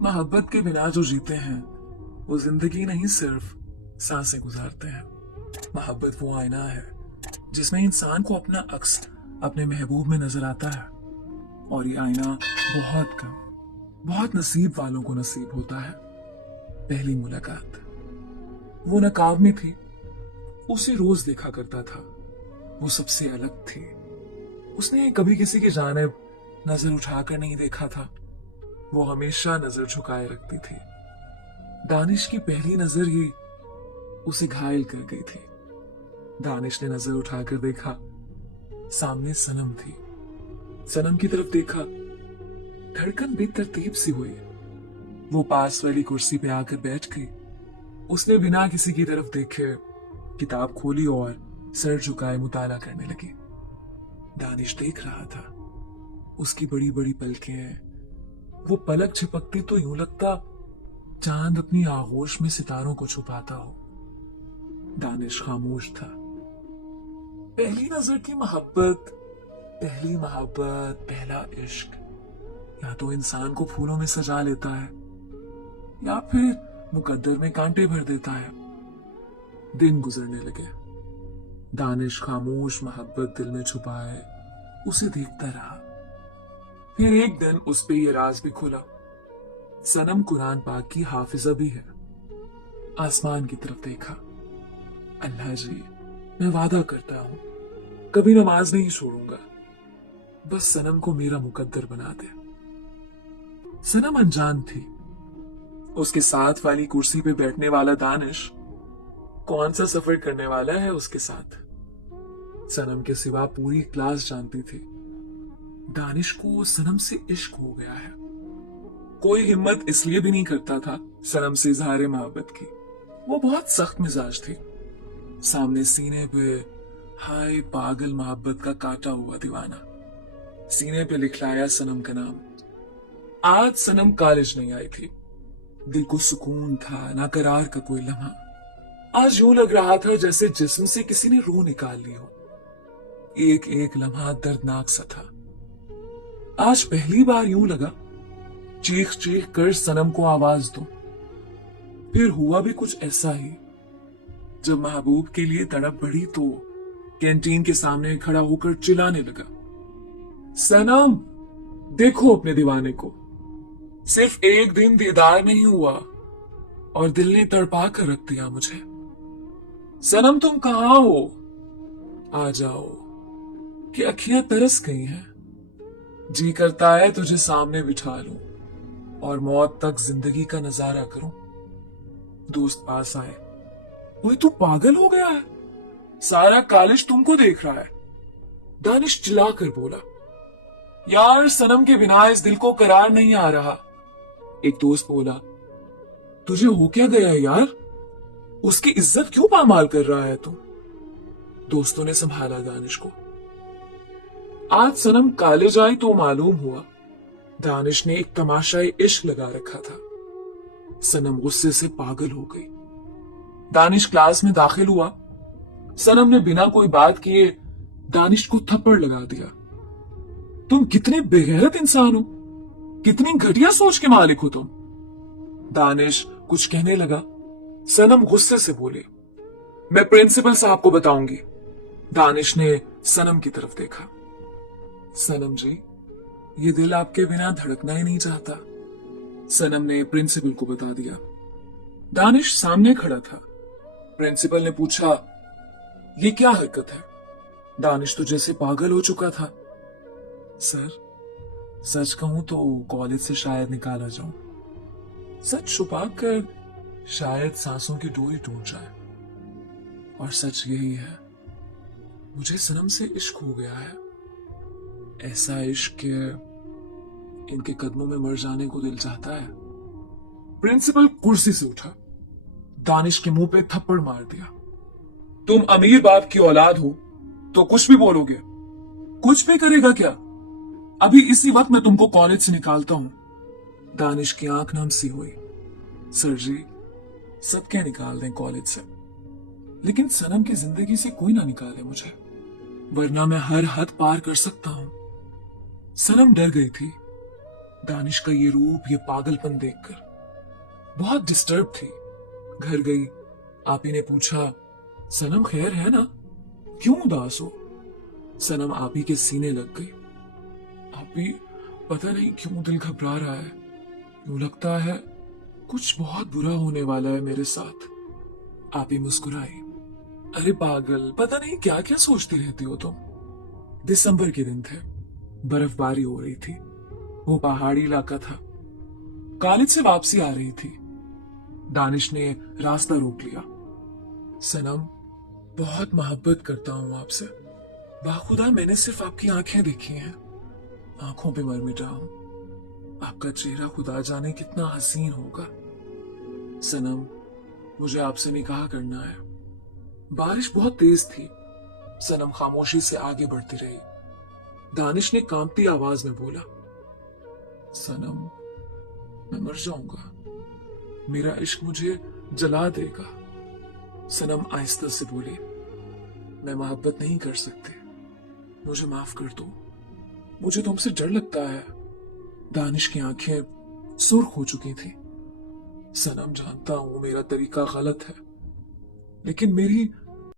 मोहब्बत के बिना जो जीते हैं वो जिंदगी नहीं सिर्फ सांसें गुजारते हैं। मोहब्बत वो आईना है जिसमें इंसान को अपना अक्स अपने महबूब में नजर आता है। और ये आईना बहुत नसीब वालों को नसीब होता है। पहली मुलाकात, वो नकाब में थी, उसे रोज देखा करता था। वो सबसे अलग थी, उसने कभी किसी की जानिब नजर उठाकर नहीं देखा था। वो हमेशा नजर झुकाए रखती थी। दानिश की पहली नजर ही उसे घायल कर गई थी। दानिश ने नजर उठाकर देखा, सामने सनम थी। सनम की तरफ देखा, धड़कन बेतरतीब सी हुई। वो पास वाली कुर्सी पे आकर बैठ गई। उसने बिना किसी की तरफ देखे किताब खोली और सर झुकाए मुताला करने लगी। दानिश देख रहा था, उसकी बड़ी बड़ी पलकें, वो पलक झपकती तो यूं लगता चांद अपनी आगोश में सितारों को छुपाता हो। दानिश खामोश था। पहली नजर की मोहब्बत, पहली मोहब्बत, पहला इश्क या तो इंसान को फूलों में सजा लेता है या फिर मुकद्दर में कांटे भर देता है। दिन गुजरने लगे। दानिश खामोश मोहब्बत दिल में छुपाए उसे देखता रहा। फिर एक दिन उस पे ये राज भी खुला, सनम कुरान पाक की हाफिजा भी है। आसमान की तरफ देखा, अल्लाह जी, मैं वादा करता हूं कभी नमाज नहीं छोड़ूंगा, बस सनम को मेरा मुकद्दर बना दे। सनम अनजान थी, उसके साथ वाली कुर्सी पे बैठने वाला दानिश कौन सा सफर करने वाला है उसके साथ। सनम के सिवा पूरी क्लास जानती थी, दानिश को सनम से इश्क हो गया है। कोई हिम्मत इसलिए भी नहीं करता था सनम से इजहार मोहब्बत की। वो बहुत सख्त मिजाज थी। सामने सीने पे हाय पागल मोहब्बत का काटा हुआ दीवाना, सीने पे लिखलाया सनम का नाम। आज सनम कॉलेज नहीं आई थी। दिल को सुकून था, ना करार का कोई लम्हा। आज यूं लग रहा था जैसे जिस्म से किसी ने रूह निकाल ली हो। एक एक लम्हा दर्दनाक सा था। आज पहली बार यूं लगा चीख चीख कर सनम को आवाज दो। फिर हुआ भी कुछ ऐसा ही। जब महबूब के लिए तड़प बढ़ी तो कैंटीन के सामने खड़ा होकर चिल्लाने लगा, सनम देखो अपने दीवाने को, सिर्फ एक दिन दीदार नहीं हुआ और दिल ने तड़पा कर रख दिया मुझे। सनम तुम कहां हो, आ जाओ कि अखियां तरस गई हैं। जी करता है तुझे सामने बिठा लूं और मौत तक जिंदगी का नजारा करूं। दोस्त पास आए, वही तू पागल हो गया है, सारा कॉलेज तुमको देख रहा है। दानिश चिल्लाकर बोला, यार सनम के बिना इस दिल को करार नहीं आ रहा। एक दोस्त बोला, तुझे हो क्या गया है यार, उसकी इज्जत क्यों पामाल कर रहा है तू। दोस्तों ने संभाला दानिश को। आज सनम कॉलेज आई तो मालूम हुआ दानिश ने एक तमाशाई इश्क लगा रखा था। सनम गुस्से से पागल हो गई। दानिश क्लास में दाखिल हुआ। सनम ने बिना कोई बात किए दानिश को थप्पड़ लगा दिया। तुम कितने बेगैरत इंसान हो, कितनी घटिया सोच के मालिक हो तुम। दानिश कुछ कहने लगा। सनम गुस्से से बोली, मैं प्रिंसिपल साहब को बताऊंगी। दानिश ने सनम की तरफ देखा। सनम जी, ये दिल आपके बिना धड़कना ही नहीं चाहता। सनम ने प्रिंसिपल को बता दिया। दानिश सामने खड़ा था। प्रिंसिपल ने पूछा, ये क्या हरकत है। दानिश तो जैसे पागल हो चुका था। सर, सच कहूं तो कॉलेज से शायद निकाला जाऊं। सच छुपाकर शायद सांसों की डोरी टूट जाए। और सच यही है, मुझे सनम से इश्क हो गया है। ऐसा इश्क के इनके कदमों में मर जाने को दिल चाहता है। प्रिंसिपल कुर्सी से उठा, दानिश के मुंह पे थप्पड़ मार दिया। तुम अमीर बाप की औलाद हो तो कुछ भी बोलोगे। कुछ भी करेगा क्या? अभी इसी वक्त मैं तुमको कॉलेज से निकालता हूं। दानिश की आंख नम सी हुई। सर जी, सब क्या निकाल दें कॉलेज से, लेकिन सनम की जिंदगी से कोई ना निकाले मुझे, वरना मैं हर हद पार कर सकता हूं। सनम डर गई थी। दानिश का ये रूप, ये पागलपन देखकर बहुत डिस्टर्ब थी। घर गई, आपी ने पूछा, सनम खैर है ना, क्यों उदास हो? सनम आपी के सीने लग गई। आपी, पता नहीं क्यों दिल घबरा रहा है, यूं लगता है कुछ बहुत बुरा होने वाला है मेरे साथ। आपी मुस्कुराई। अरे पागल, पता नहीं क्या क्या सोचती रहती हो तुम। दिसंबर के दिन थे, बर्फबारी हो रही थी, वो पहाड़ी इलाका था। कॉलेज से वापसी आ रही थी। दानिश ने रास्ता रोक लिया। सनम, बहुत मोहब्बत करता हूं आपसे। बाखुदा मैंने सिर्फ आपकी आंखें देखी हैं, आंखों पे मर मिटा हूं। आपका चेहरा खुदा जाने कितना हसीन होगा। सनम, मुझे आपसे निकाह करना है। बारिश बहुत तेज थी। सनम खामोशी से आगे बढ़ती रही। दानिश ने कांपती आवाज में बोला, सनम, मैं मर जाऊंगा, मेरा इश्क मुझे जला देगा। सनम आहिस्ता से बोली, मैं मोहब्बत नहीं कर सकती, मुझे माफ कर दो, मुझे तुमसे डर लगता है। दानिश की आंखें सुर्ख हो चुकी थी। सनम, जानता हूं मेरा तरीका गलत है, लेकिन मेरी